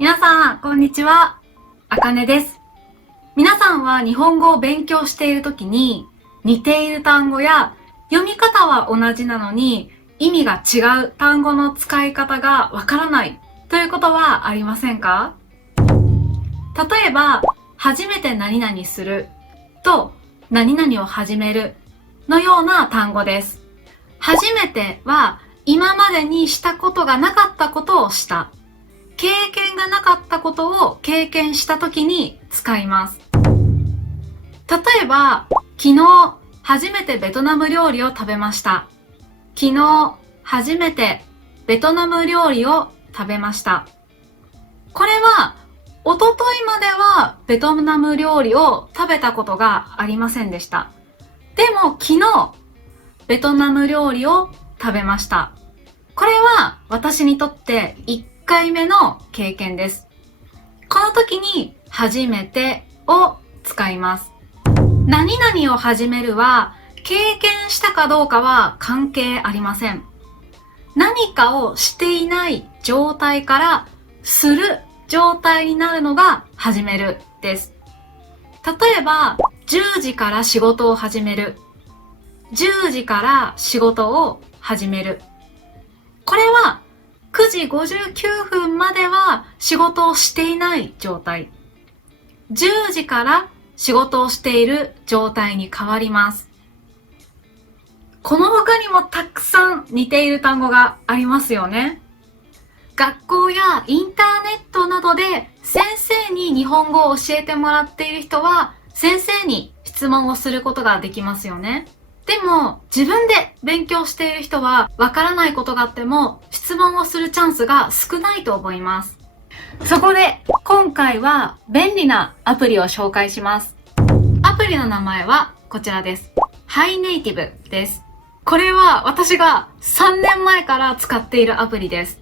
皆さん、こんにちは。あかねです。皆さんは日本語を勉強しているときに、似ている単語や読み方は同じなのに意味が違う単語の使い方がわからないということはありませんか？例えば、初めて何々すると何々を始めるのような単語です。初めては今までにしたことがなかったことをした。経験がなかったことを経験したときに使います。例えば、昨日初めてベトナム料理を食べました。昨日初めてベトナム料理を食べました。これは、一昨日まではベトナム料理を食べたことがありませんでした。でも昨日、ベトナム料理を食べました。これは私にとって1回目の経験です。この時に初めてを使います。何々を始めるは経験したかどうかは関係ありません。何かをしていない状態からする状態になるのが始めるです。例えば10時から仕事を始める。10時から仕事を始める。これは9時59分までは仕事をしていない状態。10時から仕事をしている状態に変わります。この他にもたくさん似ている単語がありますよね。学校やインターネットなどで先生に日本語を教えてもらっている人は先生に質問をすることができますよね。でも自分で勉強している人はわからないことがあっても質問をするチャンスが少ないと思います。そこで今回は便利なアプリを紹介します。アプリの名前はこちらです。Hi Native です。これは私が3年前から使っているアプリです。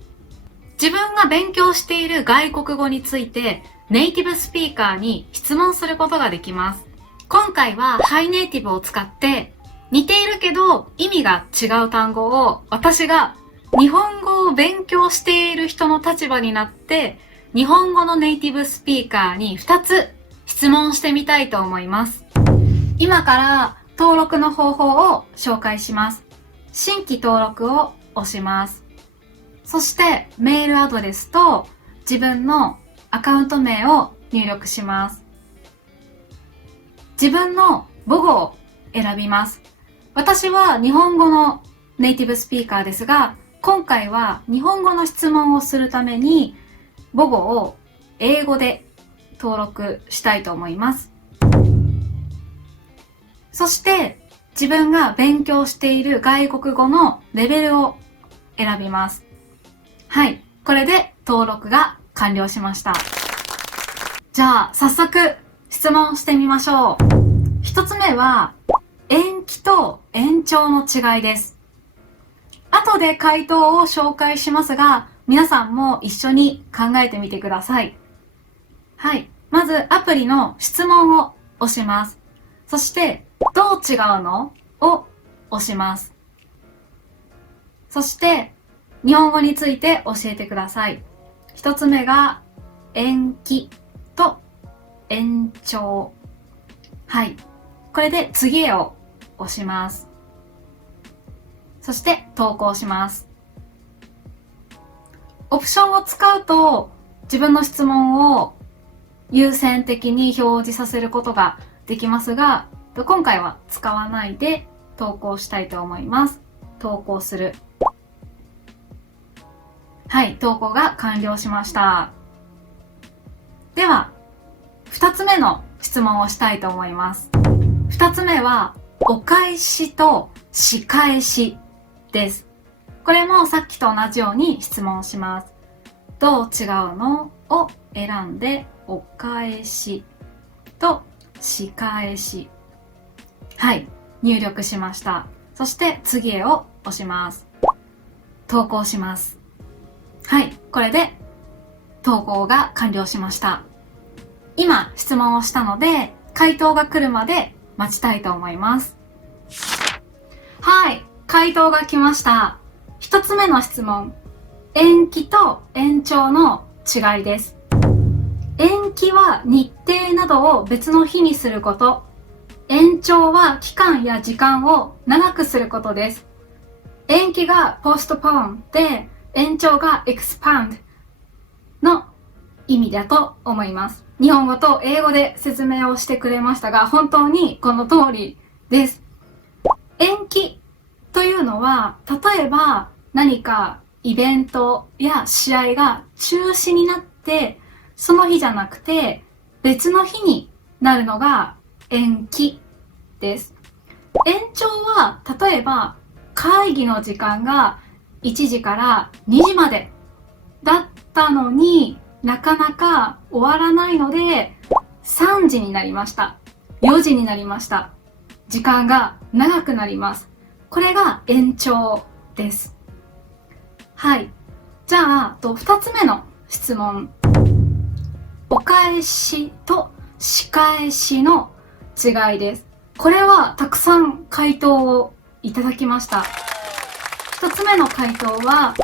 自分が勉強している外国語についてネイティブスピーカーに質問することができます。今回は Hi Native を使って似ているけど意味が違う単語を私が日本語を勉強している人の立場になって日本語のネイティブスピーカーに2つ質問してみたいと思います。今から登録の方法を紹介します。新規登録を押します。そしてメールアドレスと自分のアカウント名を入力します。自分の母語を選びます。私は日本語のネイティブスピーカーですが、今回は日本語の質問をするために母語を英語で登録したいと思います。そして自分が勉強している外国語のレベルを選びます。はい、これで登録が完了しました。じゃあ早速質問してみましょう。一つ目は延期と延長の違いです。後で回答を紹介しますが、皆さんも一緒に考えてみてください。はい。まずアプリの質問を押します。そして、どう違うのを押します。そして、日本語について教えてください。一つ目が、延期と延長。はい。これで次へを押します。そして投稿します。オプションを使うと自分の質問を優先的に表示させることができますが、今回は使わないで投稿したいと思います。投稿する。はい、投稿が完了しました。では、2つ目の質問をしたいと思います。2つ目は、お返しと仕返しです。これもさっきと同じように質問します。どう違うのを選んで、お返しと仕返し。はい、入力しました。そして次へを押します。投稿します。はい、これで投稿が完了しました。今質問をしたので、回答が来るまで待ちたいと思います。はい、回答が来ました。一つ目の質問。延期と延長の違いです。延期は日程などを別の日にすること。延長は期間や時間を長くすることです。延期が postpone で、延長が expand の意味だと思います。日本語と英語で説明をしてくれましたが、本当にこの通りです。延期というのは、例えば何かイベントや試合が中止になって、その日じゃなくて別の日になるのが延期です。延長は例えば会議の時間が1時から2時までだったのになかなか終わらないので3時になりました。4時になりました。時間が長くなります。これが延長です。はい。じゃあ、2つ目の質問。お返しと仕返しの違いです。これはたくさん回答をいただきました。1つ目の回答は、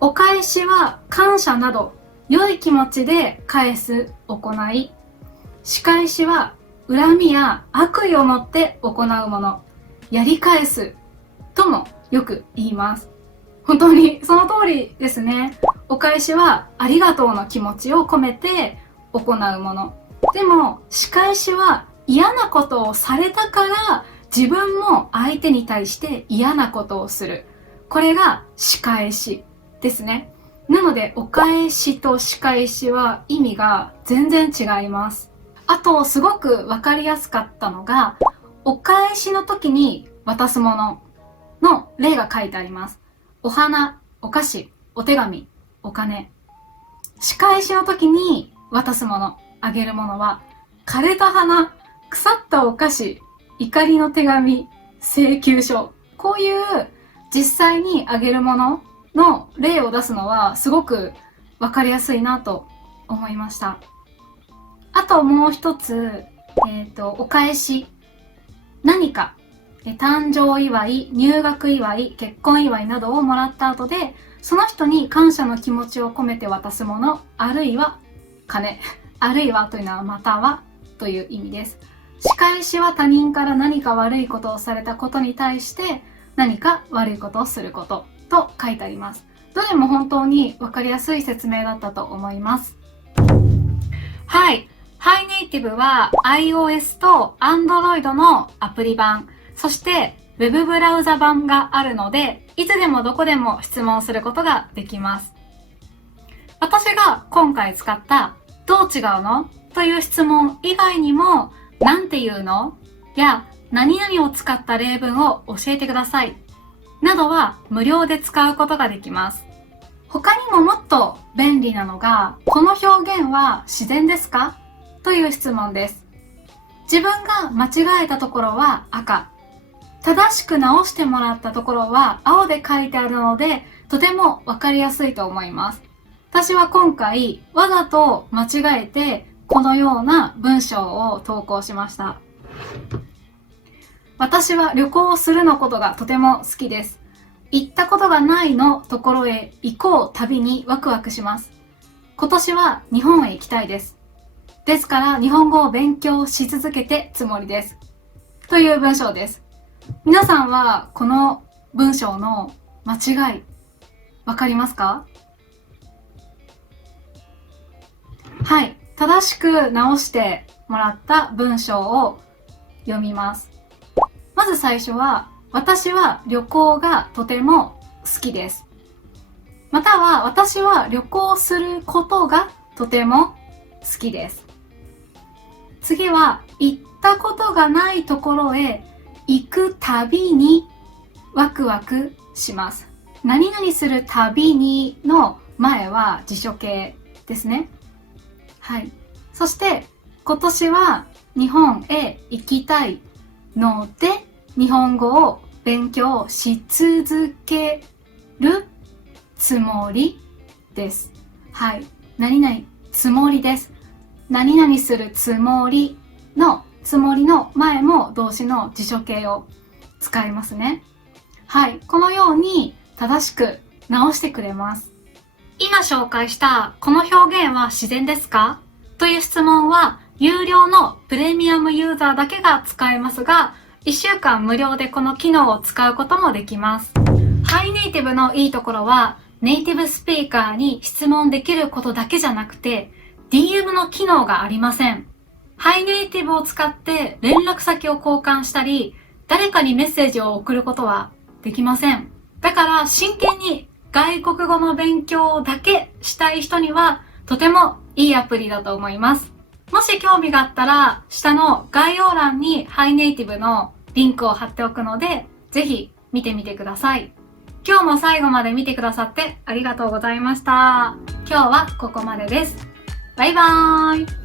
お返しは感謝など良い気持ちで返す行い。仕返しは恨みや悪意を持って行うもの。やり返すともよく言います。本当にその通りですね。お返しはありがとうの気持ちを込めて行うもの。でも仕返しは嫌なことをされたから自分も相手に対して嫌なことをする。これが仕返しですね。なのでお返しと仕返しは意味が全然違います。あとすごくわかりやすかったのが、お返しの時に渡すものの例が書いてあります。お花、お菓子、お手紙、お金。仕返しの時に渡すもの、あげるものは、枯れた花、腐ったお菓子、怒りの手紙、請求書。こういう実際にあげるものの例を出すのはすごくわかりやすいなと思いました。あともう一つ、お返し。何か、誕生祝い、入学祝い、結婚祝いなどをもらった後で、その人に感謝の気持ちを込めて渡すもの、あるいは金。あるいはというのはまたはという意味です。仕返しは他人から何か悪いことをされたことに対して何か悪いことをすることと書いてあります。どれも本当に分かりやすい説明だったと思います。はい。ハイネイティブは iOS と Android のアプリ版、そしてウェブブラウザ版があるので、いつでもどこでも質問することができます。私が今回使ったどう違うのという質問以外にも、なんて言うのや何々を使った例文を教えてくださいなどは無料で使うことができます。他にももっと便利なのが、この表現は自然ですかという質問です。自分が間違えたところは赤、正しく直してもらったところは青で書いてあるので、とてもわかりやすいと思います。私は今回わざと間違えてこのような文章を投稿しました。私は旅行をするのことがとても好きです。行ったことがないのところへ行こう旅にワクワクします。今年は日本へ行きたいです。ですから日本語を勉強し続けてつもりです。という文章です。皆さんはこの文章の間違いわかりますか？はい。正しく直してもらった文章を読みます。まず最初は、私は旅行がとても好きです。または、私は旅行することがとても好きです。次は、行ったことがないところへ行くたびにワクワクします。何々するたびにの前は辞書形ですね。はい。そして、今年は日本へ行きたいので、日本語を勉強し続けるつもりです。はい。何々つもりです。何々するつもりのつもりの前も動詞の辞書形を使いますね。はい。このように正しく直してくれます。今紹介したこの表現は自然ですか？という質問は有料のプレミアムユーザーだけが使えますが、1週間無料でこの機能を使うこともできます。ハイネイティブのいいところは、ネイティブスピーカーに質問できることだけじゃなくて、DM の機能がありません。ハイネイティブを使って連絡先を交換したり、誰かにメッセージを送ることはできません。だから真剣に外国語の勉強だけしたい人にはとてもいいアプリだと思います。もし興味があったら下の概要欄にハイネイティブのリンクを貼っておくので、ぜひ見てみてください。今日も最後まで見てくださってありがとうございました。今日はここまでです。バイバーイ。